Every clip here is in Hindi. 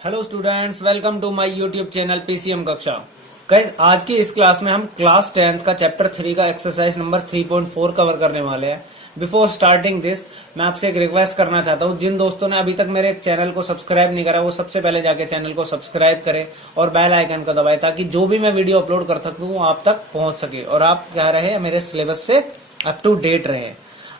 Hello students, welcome to my YouTube channel PCM कक्षा। गाइस, आज की इस क्लास में हम क्लास 10th का चैप्टर 3 का एक्सरसाइज नंबर 3.4 कवर करने वाले हैं। बिफोर स्टार्टिंग दिस, मैं आपसे एक रिक्वेस्ट करना चाहता हूँ, जिन दोस्तों ने अभी तक मेरे चैनल को सब्सक्राइब नहीं करा वो सबसे पहले जाके चैनल को सब्सक्राइब करें और बेल आइकन को दबाएं ताकि जो भी मैं वीडियो अपलोड कर सकूँ वो आप तक पहुंच सके और आप क्या रहे मेरे सिलेबस से अप टू डेट रहे।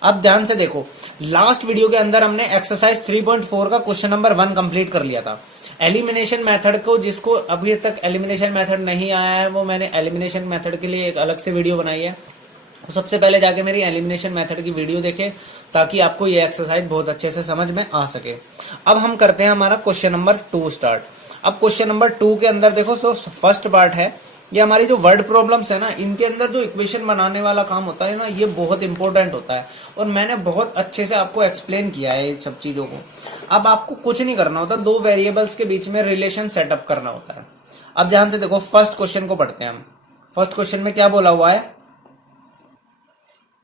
अब ध्यान से देखो, लास्ट वीडियो के अंदर हमने एक्सरसाइज 3.4 का क्वेश्चन नंबर 1 कंप्लीट कर लिया था। एलिमिनेशन मेथड को, जिसको अभी तक एलिमिनेशन मेथड नहीं आया है, वो मैंने एलिमिनेशन मेथड के लिए एक अलग से वीडियो बनाई है। तो सबसे पहले जाके मेरी एलिमिनेशन मेथड की वीडियो देखें ताकि आपको ये एक्सरसाइज बहुत अच्छे से समझ में आ सके। अब हम करते हैं हमारा क्वेश्चन नंबर 2 स्टार्ट। अब क्वेश्चन नंबर 2 के अंदर देखो, फर्स्ट पार्ट है, ये हमारी जो वर्ड प्रॉब्लम्स है ना, इनके अंदर जो इक्वेशन बनाने वाला काम होता है ना, ये बहुत इंपॉर्टेंट होता है और मैंने बहुत अच्छे से आपको एक्सप्लेन किया है इन सब चीजों को। अब आपको कुछ नहीं करना होता, दो वेरिएबल्स के बीच में रिलेशन सेटअप करना होता है। अब ध्यान से देखो, फर्स्ट क्वेश्चन को पढ़ते हैं हम। फर्स्ट क्वेश्चन में क्या बोला हुआ है?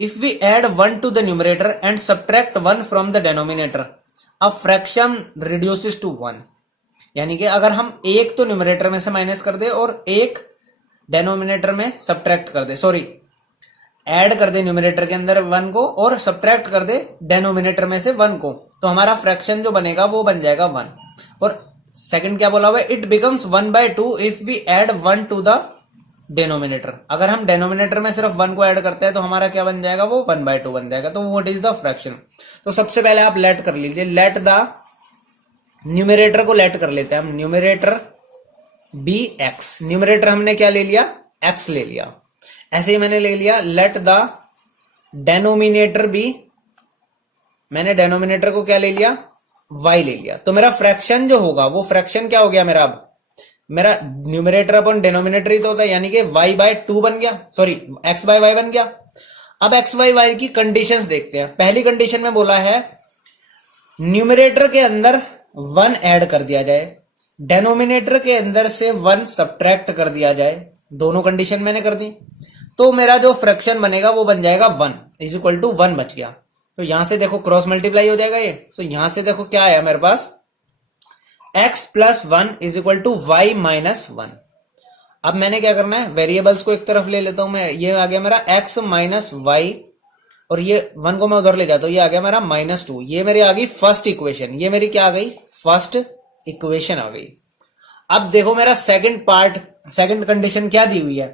If we add 1 to the numerator and subtract 1 from the denominator, a fraction reduces to 1। यानी कि अगर हम एक तो न्यूमरेटर में से माइनस कर दे और एक डेनोमिनेटर में सब्ट्रैक्ट कर दे, सॉरी ऐड कर दे न्यूमरेटर के अंदर 1 को और सब्ट्रैक्ट कर दे डेनोमिनेटर में से 1 को, तो हमारा फ्रैक्शन जो बनेगा वो बन जाएगा 1। और सेकंड क्या बोला हुआ है? It becomes 1/2 if we add 1 to the denominator. अगर हम डेनोमिनेटर में सिर्फ 1 को ऐड करते हैं तो हमारा क्या बन जाएगा? वो 1/2 बन जाएगा। तो व्हाट इज द फ्रैक्शन? तो सबसे पहले आप लेट कर लीजिए, लेट द न्यूमरेटर को लेट कर लेते हैं हम। न्यूमरेटर बी एक्स, न्यूमरेटर हमने क्या ले लिया? एक्स ले लिया। ऐसे ही मैंने ले लिया लेट द डेनोमिनेटर बी, मैंने डेनोमिनेटर को क्या ले लिया? वाई ले लिया। तो मेरा फ्रैक्शन जो होगा वो फ्रैक्शन क्या हो गया मेरा? अब मेरा न्यूमरेटर अपॉन डेनोमिनेटर ही तो होता है, यानी कि y/2 बन गया, सॉरी x/y बन गया। अब x/y की कंडीशंस देखते हैं। पहली कंडीशन में बोला है न्यूमरेटर के अंदर 1 ऐड कर दिया जाए, डेनोमिनेटर के अंदर से 1 सब्ट्रैक्ट कर दिया जाए। दोनों कंडीशन मैंने कर दी, तो मेरा जो फ्रैक्शन बनेगा वो बन जाएगा 1 इज इक्वल टू 1 बच गया। तो यहां से देखो क्रॉस मल्टीप्लाई हो जाएगा ये। तो यहां से देखो क्या आया मेरे पास? x plus 1 is equal to y minus 1। अब मैंने क्या करना है? वेरिएबल्स को एक तरफ ले लेता हूं मैं। ये आ गया मेरा x माइनस वाई और ये 1 को मैं उधर ले जाता हूं, ये आ गया मेरा -2। ये मेरी आ गई फर्स्ट इक्वेशन। ये मेरी क्या आ गई? फर्स्ट इक्वेशन आ गई। अब देखो मेरा सेकंड पार्ट, सेकंड कंडीशन क्या दी हुई है?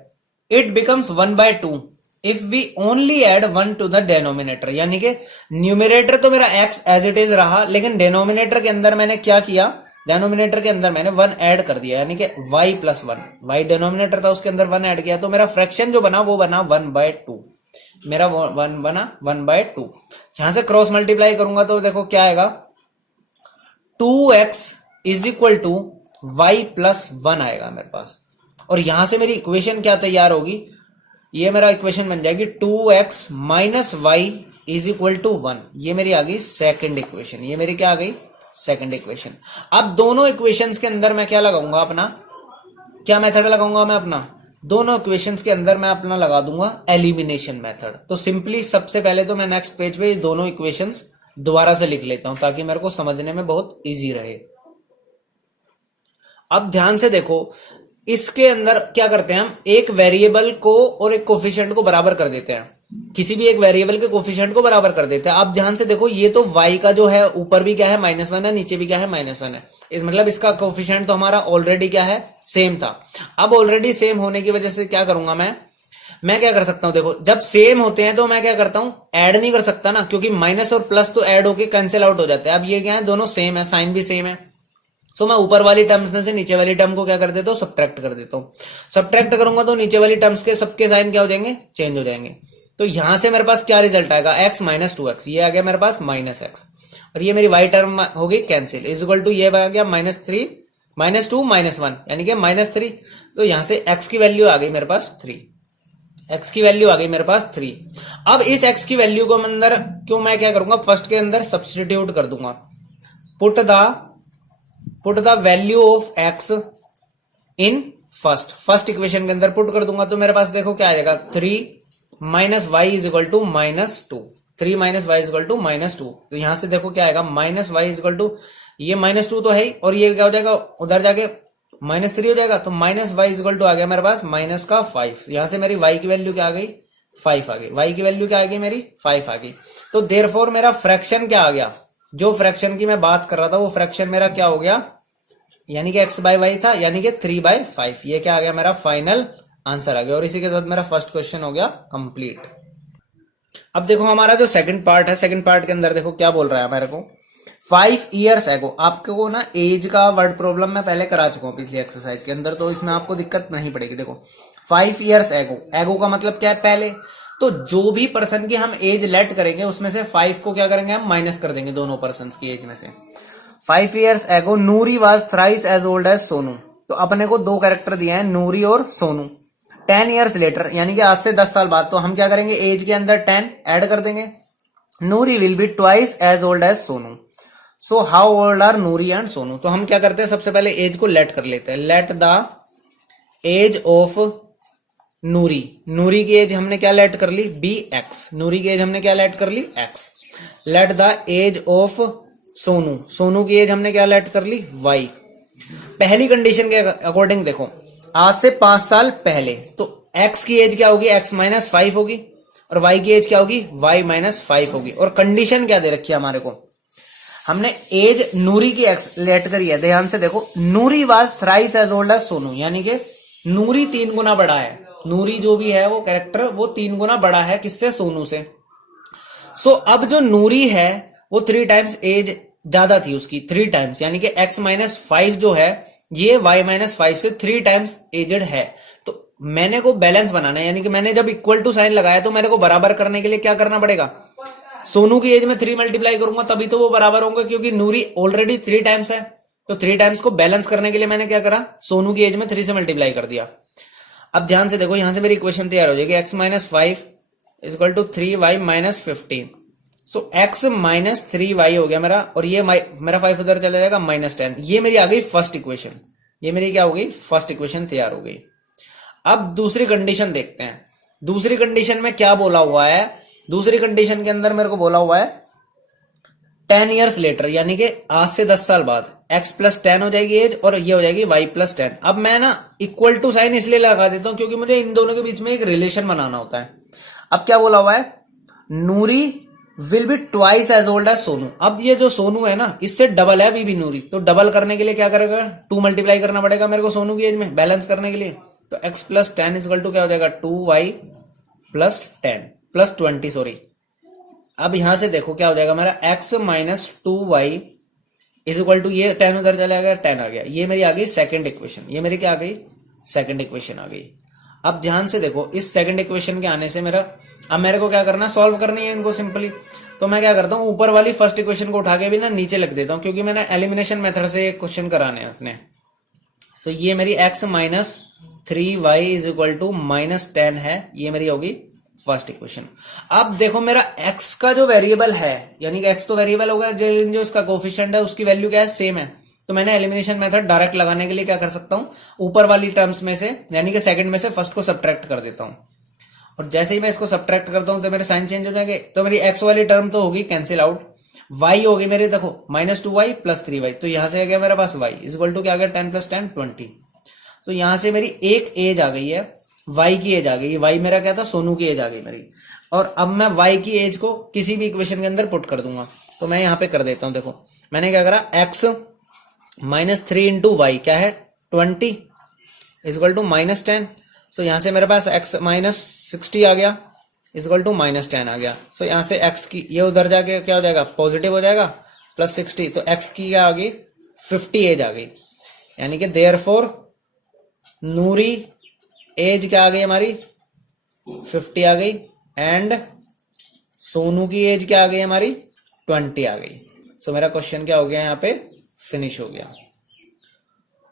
It becomes 1/2 if we only add 1 to the denominator. यानी कि न्यूमरेटर तो मेरा x एज इट इज रहा, लेकिन डेनोमिनेटर के अंदर मैंने क्या किया? डेनोमिनेटर के अंदर मैंने 1 ऐड कर दिया, यानी कि y प्लस 1। y डेनोमिनेटर था, उसके अंदर 1 ऐड किया, तो मेरा फ्रैक्शन जो बना वो बना 1/2। मेरा 1 बना 1/2। यहां से क्रॉस मल्टीप्लाई करूंगा तो देखो क्या आएगा? 2x is equal to y plus 1 आएगा मेरे पास। और यहां से मेरी इक्वेशन क्या तैयार होगी? ये मेरा इक्वेशन बन जाएगी 2x minus y is equal to 1। ये मेरी आ गई सेकेंड इक्वेशन। ये मेरी क्या आ गई? Second equation. अब दोनों इक्वेशंस के अंदर मैं क्या लगाऊंगा? अपना क्या मेथड लगाऊंगा मैं? अपना दोनों इक्वेशंस के अंदर मैं अपना लगा दूंगा एलिमिनेशन मेथड। तो सिंपली सबसे पहले तो मैं नेक्स्ट पेज पे दोनों इक्वेशंस दोबारा से लिख लेता हूं ताकि मेरे को समझने में बहुत इजी रहे। अब ध्यान से देखो, इसके अंदर क्या करते हैं हम? एक वेरिएबल को और एक कोफिशिएंट को बराबर कर देते हैं। किसी भी एक वेरिएबल के कोफिशिएंट को बराबर कर देते हैं। अब ध्यान से देखो, ये तो y का जो है ऊपर भी क्या है? -1 है, नीचे भी क्या है? -1 है। इस मतलब इसका कोफिशिएंट तो हमारा ऑलरेडी क्या है? सेम था। अब ऑलरेडी सेम होने की वजह से क्या करूंगा मैं क्या कर सकता हूं? देखो, जब सेम होते हैं तो मैं क्या करता हूं? ऐड नहीं कर सकता ना, क्योंकि माइनस और प्लस तो ऐड होके कैंसिल आउट हो जाते हैं। अब ये क्या है? दोनों सेम है, साइन भी सेम है। तो मैं ऊपर वाली टर्म्स में से नीचे वाली टर्म को क्या कर देता हूं? सब्ट्रैक्ट कर देता हूं। सब्ट्रैक्ट करूंगा तो नीचे वाली टर्म्स के सबके साइन क्या हो जाएंगे? चेंज हो जाएंगे। तो यहां से मेरे पास क्या रिजल्ट आएगा? x minus 2x। ये आ गया मेरे पास -x और ये मेरी y टर्म होगी कैंसिल, इज इक्वल टू ये आ गया -3 -2 -1 यानी कि -3। तो यहां से x की वैल्यू आ गई मेरे पास 3। x की वैल्यू आ गई मेरे पास 3। अब इस x की वैल्यू को अंदर क्यों मैं क्या करूंगा? फर्स्ट के अंदर सब्सटीट्यूट कर दूंगा। Put the value of x in first equation के अंदर पुट कर दूंगा। तो मेरे पास देखो क्या आ जाएगा? 3 minus y is equal to -2। 3 minus y equal to -2। तो यहां से देखो क्या आएगा, माइनस वाई इजल टू, ये -2 तो है ही, और ये क्या हो जाएगा उधर जाके -3 हो जाएगा, तो माइनस वाई इजल टू आ गया मेरे पास माइनस का 5। यहां से मेरी वाई की वैल्यू क्या आ गई, 5 आ गई। वाई की वैल्यू क्या आ गई मेरी, 5 आ गई। तो देयरफॉर मेरा फ्रैक्शन क्या आ गया, जो फ्रैक्शन की मैं बात कर रहा था वो फ्रैक्शन मेरा क्या हो गया, यानी कि x बाय वाई था, यानी कि 3/5। ये क्या आ गया मेरा फाइनल आंसर आ गया। और इसी के साथ मेरा फर्स्ट क्वेश्चन हो गया कंप्लीट। अब देखो हमारा जो सेकंड पार्ट है, सेकंड पार्ट के अंदर देखो क्या बोल रहा है मेरे को, 5 ईयर्स एगो। आपको ना एज का वर्ड प्रॉब्लम मैं पहले करा चुका हूं पिछली एक्सरसाइज के अंदर, तो इसमें आपको दिक्कत नहीं पड़ेगी। देखो 5 ईयर्स एगो, एगो का मतलब क्या है पहले, तो जो भी पर्सन की हम एज लेट करेंगे उसमें से 5 को क्या करेंगे हम माइनस कर देंगे दोनों पर्सन की एज में से। 5 years ago Noori was thrice as old as Sonu. तो अपने को दो कैरेक्टर दिए हैं नूरी और सोनू। 10 ईयर्स लेटर, यानी कि आज से 10 साल बाद, तो हम क्या करेंगे एज के अंदर 10 ऐड कर देंगे। Noori will be twice as old as Sonu. So how old are Noori and Sonu. तो हम क्या करते हैं, सबसे पहले एज को लेट कर लेते हैं। लेट द एज ऑफ नूरी, नूरी की एज हमने क्या लेट कर ली, बी एक्स। नूरी की एज हमने क्या लेट कर ली, X. Let the age of Sonu, Sonu की एज हमने क्या लेट कर ली, वाई। पहली कंडीशन के अकॉर्डिंग देखो, आज से 5 साल पहले, तो x की एज क्या होगी, x माइनस 5 होगी, और y की एज क्या होगी, y माइनस 5 होगी। और कंडीशन क्या दे रखी है हमारे को, हमने एज नूरी की x लेट करी है। ध्यान से देखो, Noori was thrice as old as Sonu, यानी कि नूरी 3 गुना बड़ा है। नूरी जो भी है वो कैरेक्टर वो 3 गुना बड़ा है किससे, सोनू से। सो अब जो नूरी है वो 3 टाइम्स एज ज्यादा थी उसकी, 3 टाइम्स, यानी कि x माइनस 5 जो है ये y माइनस 5 से 3 टाइम्स एजड है। तो मैंने को बैलेंस बनाना है, यानी कि मैंने जब इक्वल टू साइन लगाया तो मेरे को बराबर करने के लिए क्या करना पड़ेगा, सोनू की एज में 3 मल्टीप्लाई करूंगा तभी तो वो बराबर होंगे, क्योंकि नूरी ऑलरेडी 3 टाइम्स है। तो 3 टाइम्स को बैलेंस करने के लिए मैंने क्या करा, सोनू की एज में 3 से मल्टीप्लाई कर दिया। अब ध्यान से देखो, यहां से मेरी इक्वेशन तैयार हो जाएगी, x minus 5 equal to 3y minus 15। So x minus 3y हो गया मेरा, और ये मेरा 5 उधर चला जाएगा -10। ये मेरी आ गई फर्स्ट इक्वेशन, ये मेरी क्या हो गई, फर्स्ट इक्वेशन तैयार हो गई। अब दूसरी कंडीशन देखते हैं। दूसरी कंडीशन में क्या बोला हुआ है, दूसरी कंडीशन के अंदर मेरे को बोला हुआ है 10 ईयर्स लेटर, यानी कि आज से 10 साल बाद x प्लस 10 हो जाएगी एज, और ये हो जाएगी y प्लस 10। अब मैं ना इक्वल टू साइन इसलिए लगा देता हूं क्योंकि मुझे इन दोनों के बीच में एक रिलेशन बनाना होता है। अब क्या बोला हुआ है, Noori will be twice as old as Sonu. अब ये जो सोनू है ना इससे डबल है अभी भी नूरी, तो डबल करने के लिए क्या करेगा, 2 मल्टीप्लाई करना पड़ेगा मेरे को सोनू की एज में बैलेंस करने के लिए। तो x प्लस 10 इक्वल टू क्या हो जाएगा, 2y प्लस 10 प्लस 20 सॉरी। अब यहां से देखो क्या हो जाएगा मेरा, x minus 2y is equal to, ये 10 उधर चला गया, 10 आ गया। ये मेरी आ गई सेकंड इक्वेशन, ये मेरी क्या आ गई, सेकंड इक्वेशन आ गई। अब ध्यान से देखो, इस सेकंड इक्वेशन के आने से मेरा, अब मेरे को क्या करना, सॉल्व करनी है इनको सिंपली। तो मैं क्या करता हूं, ऊपर वाली फर्स्ट इक्वेशन को उठा के भी ना नीचे लिख देता हूं, क्योंकि मैंने एलिमिनेशन मेथड से क्वेश्चन कराने हैं अपने। सो ये मेरी x minus 3y is equal to -10 है, ये मेरी होगी फर्स्ट इक्वेशन। अब देखो मेरा x का जो वेरिएबल है, यानी कि x तो वेरिएबल होगा, जो इसका कोफिशिएंट है उसकी वैल्यू क्या है, सेम है। तो मैंने एलिमिनेशन मेथड डायरेक्ट लगाने के लिए क्या कर सकता हूं, ऊपर वाली टर्म्स में से, यानी कि सेकंड में से फर्स्ट को सब्ट्रैक्ट कर देता हूं, और जैसे ही मैं इसको सब्ट्रैक्ट करता हूं तो मेरे साइन चेंज हो जाएंगे। तो मेरी x वाली टर्म तो होगी कैंसिल आउट, y होगी मेरी देखो -2y प्लस 3y। तो यहां से आ गया मेरे पास y इज इक्वल टू क्या आ गया, 10 प्लस 10 20। तो यहां से मेरी एक एज आ गई है, y की एज आ गई। y मेरा क्या था, सोनू की एज आ गई मेरी। और अब मैं y की एज को किसी भी इक्वेशन के अंदर पुट कर दूंगा। तो मैं यहां पे कर देता हूं, देखो मैंने क्या करा, x माइनस 3 इंटू वाई क्या है 20 इजक्वल टू -10। सो यहां से मेरे पास x माइनस 60 आ गया इजक्वल टू -10 आ गया। सो यहां से x की ये उधर जाके क्या हो जाएगा, पॉजिटिव हो जाएगा, प्लस 60। तो x की क्या आ गई, 50 एज आ गई, यानी कि देयरफॉर नूरी एज क्या आ गई हमारी 50 आ गई, एंड सोनू की एज क्या आ गई हमारी 20 आ गई। सो मेरा क्वेश्चन क्या हो गया, यहाँ पे फिनिश हो गया।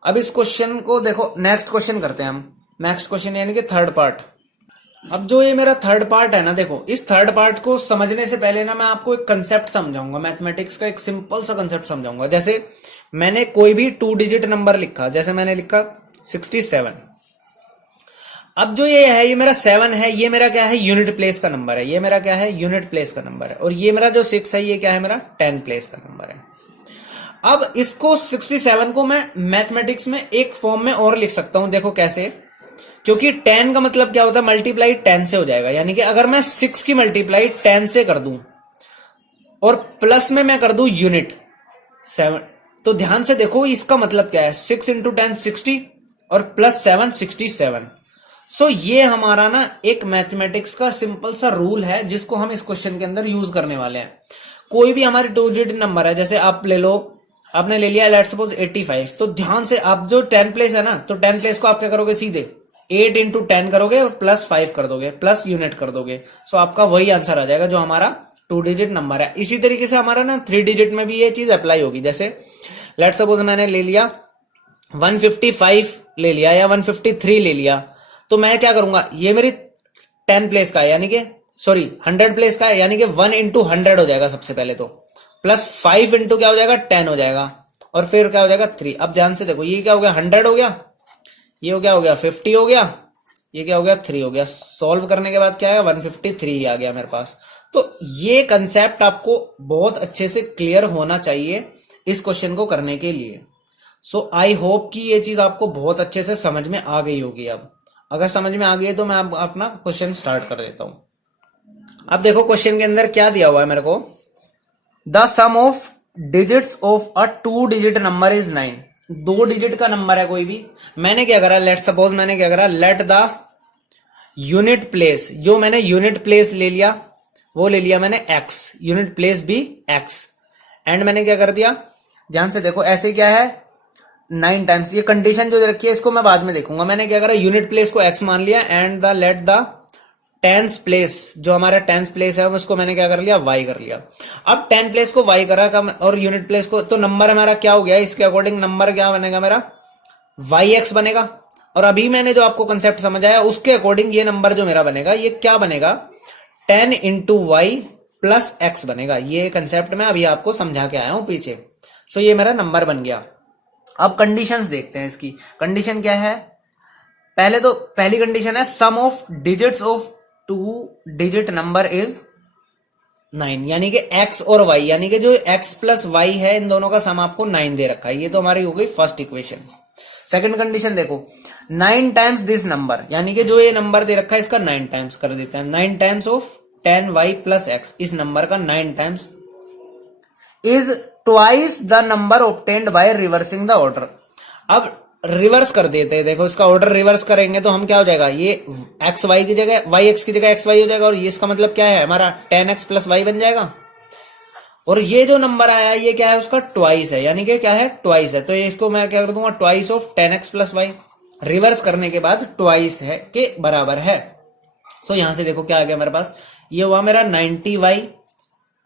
अब इस क्वेश्चन को देखो, नेक्स्ट क्वेश्चन करते हैं हम। नेक्स्ट क्वेश्चन यानी कि थर्ड पार्ट। अब जो ये मेरा थर्ड पार्ट है ना, देखो इस थर्ड पार्ट को समझने से पहले ना मैं आपको एक कंसेप्ट समझाऊंगा, मैथमेटिक्स का एक सिंपल सा कंसेप्ट समझाऊंगा। जैसे मैंने कोई भी 2 डिजिट नंबर लिखा, जैसे मैंने लिखा 67। अब जो ये है, ये मेरा 7 है, ये मेरा क्या है, यूनिट प्लेस का नंबर है, ये मेरा क्या है, यूनिट प्लेस का नंबर है, और ये मेरा जो 6 है, ये क्या है, मेरा 10 प्लेस का नंबर है। अब इसको 67 को मैं मैथमेटिक्स में एक फॉर्म में और लिख सकता हूं, देखो कैसे, क्योंकि 10 का मतलब क्या होता है, मल्टीप्लाई 10 से हो जाएगा, यानी कि अगर मैं 6 की मल्टीप्लाई 10 से कर दूं और प्लस में मैं कर दूं यूनिट 7, तो ध्यान से देखो इसका मतलब क्या है, 6 इंटू 10 60 और प्लस 7 67। सो ये हमारा ना एक मैथमेटिक्स का सिंपल सा रूल है जिसको हम इस क्वेश्चन के अंदर यूज करने वाले हैं। कोई भी हमारे 2 डिजिट नंबर है, जैसे आप ले लो, आपने ले लिया लेट्स सपोज 85, तो ध्यान से आप जो 10 प्लेस है ना, तो 10 प्लेस को आप क्या करोगे, सीधे 8 इंटू 10 करोगे और प्लस 5 कर दोगे, प्लस यूनिट कर दोगे, सो आपका वही आंसर आ जाएगा जो हमारा 2 डिजिट नंबर है। इसी तरीके से हमारा ना 3 डिजिट में भी ये चीज अप्लाई होगी। जैसे लेट्स सपोज मैंने ले लिया 155 ले लिया या 153 ले लिया, तो मैं क्या करूंगा, ये मेरी 10 प्लेस का है, यानी कि सॉरी 100 प्लेस का है, यानी कि 1 इंटू 100 हो जाएगा सबसे पहले, तो प्लस 5 इंटू क्या हो जाएगा, 10 हो जाएगा, और फिर क्या हो जाएगा 3। अब ध्यान से देखो, ये क्या हो गया, 100 हो गया, ये हो क्या हो गया, 50 हो गया, ये क्या हो गया, 3 हो गया। सॉल्व करने के बाद क्या है, 153 आ गया मेरे पास। तो ये कंसेप्ट आपको बहुत अच्छे से क्लियर होना चाहिए इस क्वेश्चन को करने के लिए। सो आई होप कि ये चीज आपको बहुत अच्छे से समझ में आ गई होगी। अब अगर समझ में आ गई है तो मैं अब अपना क्वेश्चन स्टार्ट कर देता हूं। अब देखो क्वेश्चन के अंदर क्या दिया हुआ है मेरे को, the sum of digits of a 2 digit number is 9। 2 digit का नंबर है कोई भी, मैंने क्या करा, लेट सपोज मैंने क्या करा, लेट द यूनिट प्लेस, जो मैंने यूनिट प्लेस ले लिया वो ले लिया मैंने x, यूनिट प्लेस भी x, एंड मैंने क्या कर दिया, ध्यान से देखो ऐसे क्या है 9 टाइम्स, ये कंडीशन जो रखी है इसको मैं बाद में देखूंगा। मैंने क्या करा, यूनिट प्लेस को x मान लिया and the let the tens place, जो हमारा टेंस प्लेस है उसको मैंने क्या कर लिया, y कर लिया। अब 10 प्लेस को y करा और यूनिट प्लेस को, तो नंबर हमारा क्या हो गया, इसके अकॉर्डिंग नंबर क्या बनेगा मेरा, yx बनेगा। और अभी मैंने जो आपको कंसेप्ट समझाया उसके अकॉर्डिंग ये नंबर जो मेरा बनेगा, ये क्या बनेगा, 10 इंटू वाई प्लस एक्स बनेगा। ये कंसेप्ट मैं अभी आपको समझा के आया हूं पीछे। सो ये मेरा नंबर बन गया। अब कंडीशंस देखते हैं इसकी। कंडीशन क्या है, पहले तो पहली कंडीशन है sum of digits of 2 digit number is 9, यानी कि x और y, यानी कि जो x प्लस y है इन दोनों का सम आपको 9 दे रखा है। ये तो हमारी हो गई फर्स्ट इक्वेशन। सेकंड कंडीशन देखो, 9 टाइम्स दिस नंबर, यानी कि जो ये नंबर दे रखा है इसका 9 टाइम्स कर देते हैं। 9 times of 10y plus x, इस नंबर का 9 times is twice the number obtained by reversing the order. अब रिवर्स कर देते हैं, देखो इसका ऑर्डर रिवर्स करेंगे तो हम क्या हो जाएगा, ये एक्स वाई की जगह वाई एक्स की जगह एक्स वाई हो जाएगा, और ये इसका मतलब क्या है हमारा 10x प्लस वाई बन जाएगा। और ये जो नंबर आया ये क्या है, उसका ट्वाइस है, यानी कि क्या है, ट्वाइस है। तो ये इसको मैं क्या कर दूंगा, twice of 10x plus y, reverse करने के बाद ट्वाइस है के बराबर है। सो यहां से देखो क्या आ गया मेरे पास, ये हुआ मेरा 90y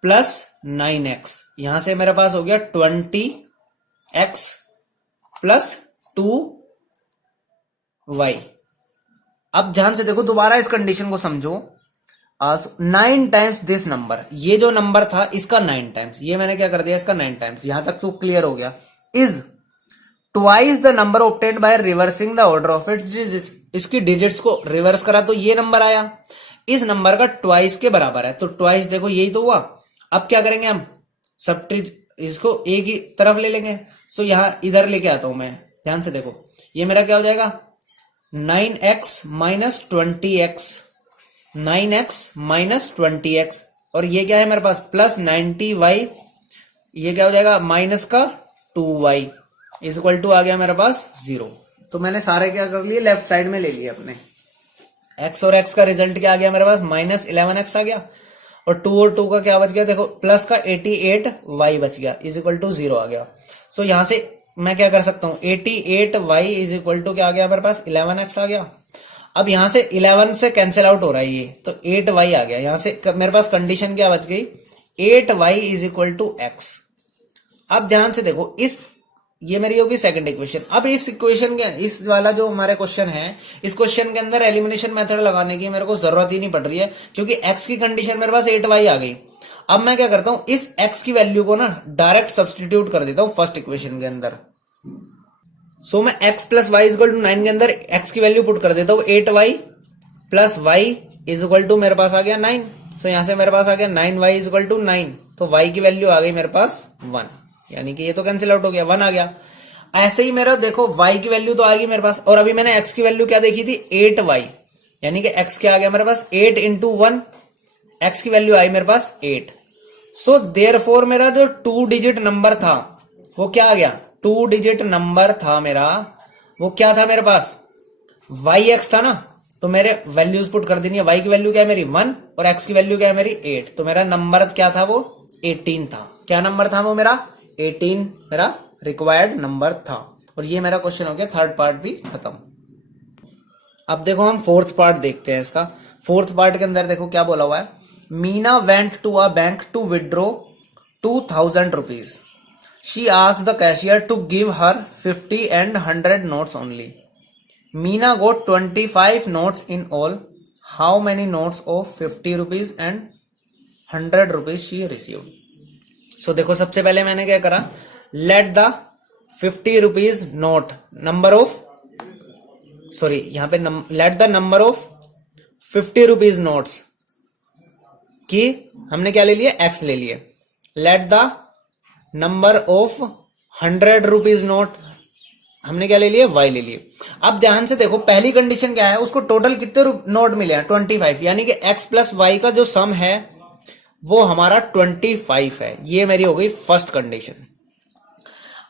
प्लस 9x, यहां से मेरे पास हो गया 20x प्लस 2y। अब ध्यान से देखो, दोबारा इस कंडीशन को समझो। 9 टाइम्स दिस नंबर, ये जो नंबर था इसका 9 टाइम्स, ये मैंने क्या कर दिया इसका 9 टाइम्स, यहां तक तो क्लियर हो गया। Is twice the number obtained by reversing the order of its, इसकी डिजिट्स को रिवर्स करा तो ये नंबर आया, इस नंबर का ट्वाइस के बराबर है। तो ट्वाइस देखो यही तो हुआ। अब क्या करेंगे हम, सब्ट्रैक्ट, इसको एक ही तरफ ले लेंगे। सो यहां इधर लेके आता हूं मैं, ध्यान से देखो, ये मेरा क्या हो जाएगा 9x minus 20x, 9x minus 20x, और ये क्या है मेरे पास प्लस 90y, ये क्या हो जाएगा माइनस का 2y इज इक्वल टू आ गया मेरे पास 0। तो मैंने सारे क्या कर लिए, लेफ्ट साइड में ले लिए अपने। x और x का रिजल्ट क्या आ गया मेरे पास, माइनस 11x आ गया, और 2 और 2 का क्या बच गया, देखो प्लस का 88y बच गया इज इक्वल टू 0 आ गया। सो यहां से मैं क्या कर सकता हूं, 88y इज इक्वल टू क्या आ गया मेरे पास 11x आ गया। अब यहां से 11 से कैंसिल आउट हो रहा है ये, तो 8y आ गया। यहां से मेरे पास कंडीशन क्या बच गई, 8y is equal to x। अब ध्यान से देखो, इस ये मेरी होगी सेकंड इक्वेशन। अब इस इक्वेशन के, इस वाला जो हमारे क्वेश्चन है, इस क्वेश्चन के अंदर एलिमिनेशन मेथड लगाने की मेरे को जरूरत ही नहीं पड़ रही है, क्योंकि x की कंडीशन मेरे पास 8y आ गई। अब मैं क्या करता हूं, इस x की वैल्यू को ना डायरेक्ट सब्सटीट्यूट कर देता हूं फर्स्ट इक्वेशन के अंदर। सो मैं x plus y is equal to 9 के अंदर x की वैल्यू पुट कर देता हूं, 8y plus y is equal to मेरे पास आ गया 9। सो यहां से मेरे पास आ गया 9y इज इक्वल टू 9, तो y की वैल्यू आ गई मेरे पास 1, यानी कि ये तो कैंसिल आउट हो गया, 1 आ गया। ऐसे ही मेरा देखो y की वैल्यू तो आ गई मेरे पास, और अभी मैंने x की वैल्यू क्या देखी थी, 8y, यानी कि x क्या आ गया मेरे पास 8 इंटू 1, x की वैल्यू आई मेरे पास 8। सो देयरफॉर मेरा जो 2 डिजिट नंबर था वो क्या आ गया, 2 डिजिट नंबर था मेरा, वो क्या था मेरे पास, yx था ना, तो मेरे वैल्यूज पुट कर देनी है। y की वैल्यू क्या है मेरी 1 और x की वैल्यू क्या है मेरी 8, तो मेरा नंबर क्या था वो 18 था। क्या नंबर था वो मेरा 18, मेरा रिक्वायर्ड नंबर था। और ये मेरा क्वेश्चन हो गया, थर्ड पार्ट भी खत्म। अब देखो हम फोर्थ पार्ट देखते हैं इसका। फोर्थ पार्ट के अंदर देखो क्या बोला हुआ है, Meena went to a bank to withdraw 2000 rupees, she asked the cashier to give her 50 and 100 notes only. Meena got 25 notes in all. How many notes of 50 rupees and 100 rupees she received? So देखो सबसे पहले मैंने क्या करा, let the 50 rupees note number of, sorry यहां पे let the number of 50 rupees notes की हमने क्या ले लिए, x ले लिए। let the number of 100 rupees note हमने क्या ले लिए, y ले लिए। अब ध्यान से देखो पहली कंडीशन क्या है, उसको टोटल कितने नोट मिले हैं 25, यानी कि x प्लस वाई का जो सम है वो हमारा 25 है। ये मेरी हो गई फर्स्ट कंडीशन।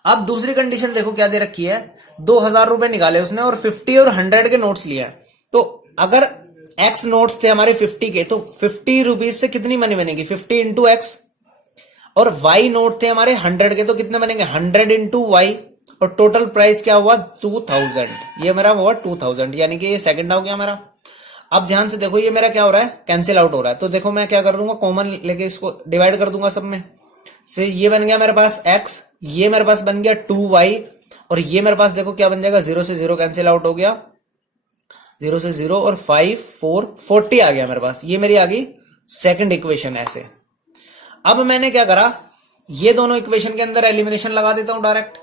अब दूसरी कंडीशन देखो क्या दे रखी है, 2000 रुपए निकाले उसने और 50 और 100 के नोट्स लिया है। तो अगर x नोट्स थे हमारे 50 के, तो 50 रुपीज से कितनी मनी बनेगी, 50 इंटू एक्स, और y नोट थे हमारे 100 के, तो कितने बनेंगे 100 इंटू वाई, और टोटल प्राइस क्या हुआ 2000, ये मेरा हुआ 2000, यानी कि ये सेकंड हो गया मेरा। अब ध्यान से देखो ये मेरा क्या हो रहा है, कैंसिल आउट हो रहा है। तो देखो मैं क्या कर दूंगा, कॉमन लेके इसको डिवाइड कर दूंगा सब में से, ये बन गया मेरे पास x, ये मेरे पास बन गया 2y, और ये मेरे पास देखो क्या बन जाएगा, 0 से 0 कैंसिल आउट हो गया, 0 से 0 और 5 4 40 आ गया मेरे पास। ये मेरी आ गई सेकंड इक्वेशन। ऐसे अब मैंने क्या करा, ये दोनों इक्वेशन के अंदर एलिमिनेशन लगा देता हूं डायरेक्ट।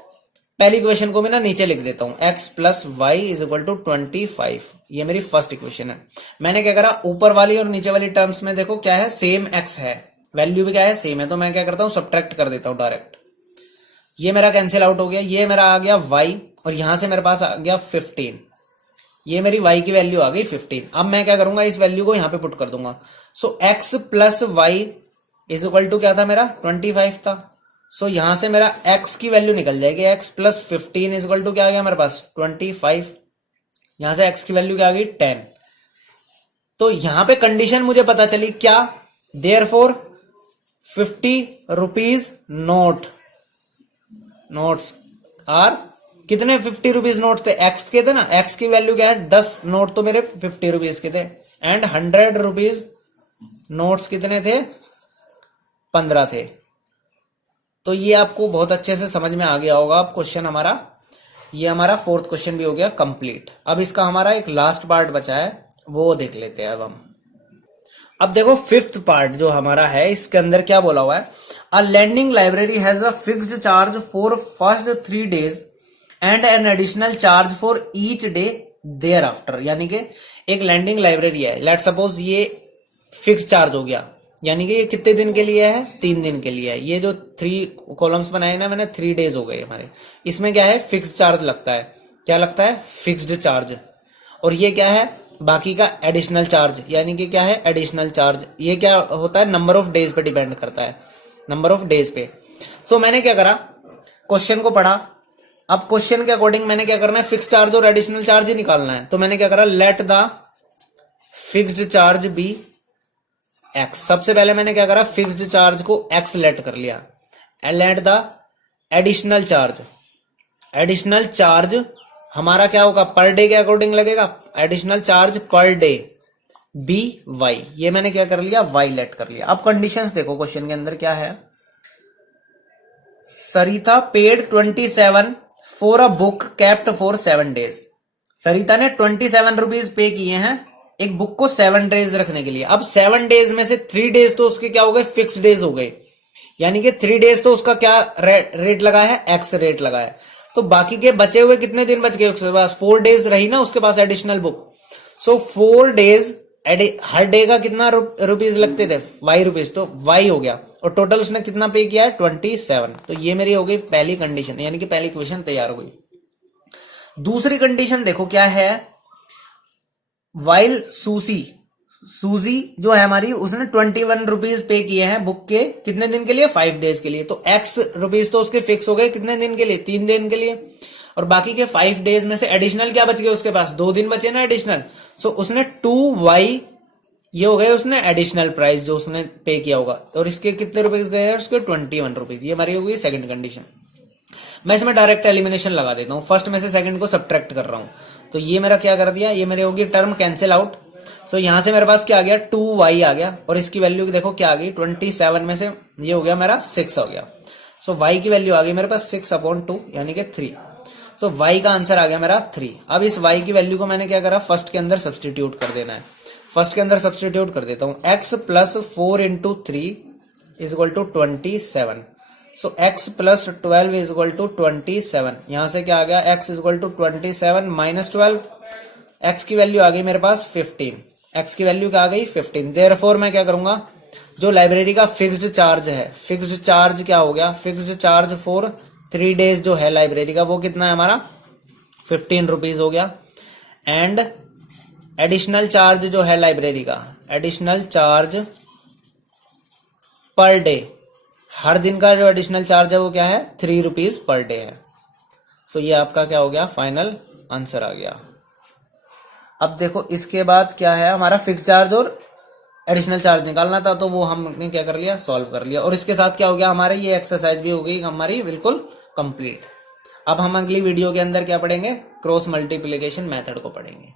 पहली इक्वेशन को मैं ना नीचे लिख देता हूं, x plus y is equal to 25, ये मेरी फर्स्ट इक्वेशन है। मैंने क्या करा, ऊपर वाली और नीचे वाली टर्म्स में देखो क्या है, सेम x है, वैल्यू भी क्या है सेम है, तो मैं क्या करता हूं सब्ट्रैक्ट कर देता हूं डायरेक्ट। ये मेरा कैंसिल आउट हो गया, ये मेरा आ गया y, और यहां से मेरे पास आ गया 15, ये मेरी y की वैल्यू आ गई 15। अब मैं क्या करूंगा, इस वैल्यू को यहां पे पुट कर दूंगा। So x plus y is equal to क्या था मेरा 25 था। सो यहां से मेरा x की वैल्यू निकल जाएगी, x plus 15 is equal to क्या आ गया मेरे पास 25, यहां से x की वैल्यू क्या आ गई 10। तो यहां पे कंडीशन मुझे पता चली क्या, देयरफॉर 50 रुपीज नोट्स आर, कितने 50 रुपीज नोट थे, x के थे ना, x की वैल्यू क्या है 10 नोट तो मेरे 50 रुपीज के थे, एंड 100 रुपीज नोट्स कितने थे 15 थे। तो ये आपको बहुत अच्छे से समझ में आ गया होगा। अब क्वेश्चन हमारा, ये हमारा फोर्थ क्वेश्चन भी हो गया कंप्लीट। अब इसका हमारा एक लास्ट पार्ट बचा है, वो देख लेते हैं अब हम। अब देखो फिफ्थ पार्ट जो हमारा है, इसके अंदर क्या बोला हुआ है, a lending library has a fixed charge for first 3 days and an additional charge for each day thereafter. यानी कि एक लैंडिंग लाइब्रेरी है, लेट सपोज ये फिक्स चार्ज हो गया, यानी कि ये कितने दिन के लिए है, 3 दिन के लिए है। ये जो 3 कॉलम्स बनाए ना मैंने, 3 days हो गए हमारे। इसमें क्या है, फिक्स्ड चार्ज लगता है। क्या लगता है, फिक्स्ड चार्ज। और ये क्या है, बाकी का एडिशनल चार्ज, यानी कि क्या है एडिशनल चार्ज। ये क्या होता है, नंबर ऑफ डेज पे डिपेंड करता है, नंबर ऑफ डेज पे। सो मैंने क्या करा, क्वेश्चन को पढ़ा। अब क्वेश्चन के अकॉर्डिंग मैंने क्या करना है, फिक्स चार्ज और एडिशनल चार्ज ही निकालना है। तो मैंने क्या करा, let the fixed charge be x। सबसे पहले मैंने क्या करा, फिक्स्ड चार्ज को x लेट कर लिया, let the additional charge. Additional charge हमारा क्या होगा, पर डे के अकॉर्डिंग लगेगा, additional charge per day be y. ये मैंने क्या कर लिया, y लेट कर लिया। अब कंडीशंस देखो क्वेश्चन के अंदर क्या है, Sarita paid 27 for a book kept for 7 days। Sarita ने 27 रुपीज पे किए हैं एक बुक को 7 days रखने के लिए। अब 7 days में से 3 days तो उसके क्या हो गए, फिक्स डेज हो गए, यानी कि 3 days तो उसका क्या रेट लगा है, एक्स रेट लगा है। तो तो बाकी के बचे हुए कितने दिन बच गए उसके पास, 4 डेज रही ना उसके पास एडिशनल बुक। सो 4 डेज हर डे का कितना रुपीज लगते थे, वाई रुपीज, तो वाई हो गया और टोटल उसने कितना पे किया है 27। तो ये मेरी हो गई पहली कंडीशन, यानी कि पहली इक्वेशन तैयार हो गई। दूसरी कंडीशन देखो क्या है, वाइल सूजी जो है हमारी, उसने 21 रुपीज पे किए हैं बुक के कितने दिन के लिए, 5 डेज के लिए। तो एक्स रुपीज तो उसके फिक्स हो गए कितने दिन के लिए, 3 दिन के लिए, और बाकी के 5 डेज में से एडिशनल क्या बच गए उसके पास, 2 दिन बचे ना एडिशनल। सो उसने 2y ये हो गए उसने एडिशनल प्राइस जो उसने पे किया होगा, और इसके कितने रुपीज गए, उसके 21 रुपीज। ये हमारी होगी सेकंड कंडीशन। मैं इसमें डायरेक्ट एलिमिनेशन लगा देता हूं, फर्स्ट में से सेकंड को सब्ट्रैक्ट कर रहा हूं। तो ये मेरा क्या कर दिया, ये मेरी होगी टर्म कैंसिल आउट। सो यहां से मेरे पास क्या आ गया, 2y आ गया, और इसकी वैल्यू देखो क्या आ गई, 27 में से ये हो गया मेरा 6 हो गया। सो y की वैल्यू आ गई मेरे पास 6/2 यानी कि 3। सो y का आंसर आ गया मेरा 3। अब इस y की वैल्यू को मैंने क्या करा, फर्स्ट के अंदर सब्सटीट्यूट कर देना है। फर्स्ट के अंदर सब्सटीट्यूट कर देता हूं, x plus 4 into 3 is equal to 27। So x plus 12 is equal to 27। यहां से क्या आ गया, x is equal to 27 minus 12, x की वैल्यू आ गई मेरे पास 15। x की वैल्यू क्या आ गई 15। देयरफॉर मैं क्या करूंगा, जो लाइब्रेरी का फिक्स्ड चार्ज है, फिक्स्ड चार्ज क्या हो गया, फिक्स्ड चार्ज फॉर 3 डेज जो है लाइब्रेरी का, वो कितना है हमारा 15 रुपीज हो गया। एंड एडिशनल चार्ज जो है लाइब्रेरी का, एडिशनल चार्ज पर डे, हर दिन का जो एडिशनल चार्ज है वो क्या है 3 रुपीज पर डे है। सो ये आपका क्या हो गया, फाइनल आंसर आ गया। अब देखो इसके बाद क्या है, हमारा फिक्स चार्ज और एडिशनल चार्ज निकालना था, तो वो हमने क्या कर लिया, सॉल्व कर लिया। और इसके साथ क्या हो गया, हमारे ये एक्सरसाइज भी हो गई हमारी बिल्कुल कंप्लीट। अब हम अगली वीडियो के अंदर क्या पढ़ेंगे, क्रॉस मल्टीप्लिकेशन मेथड को पढ़ेंगे।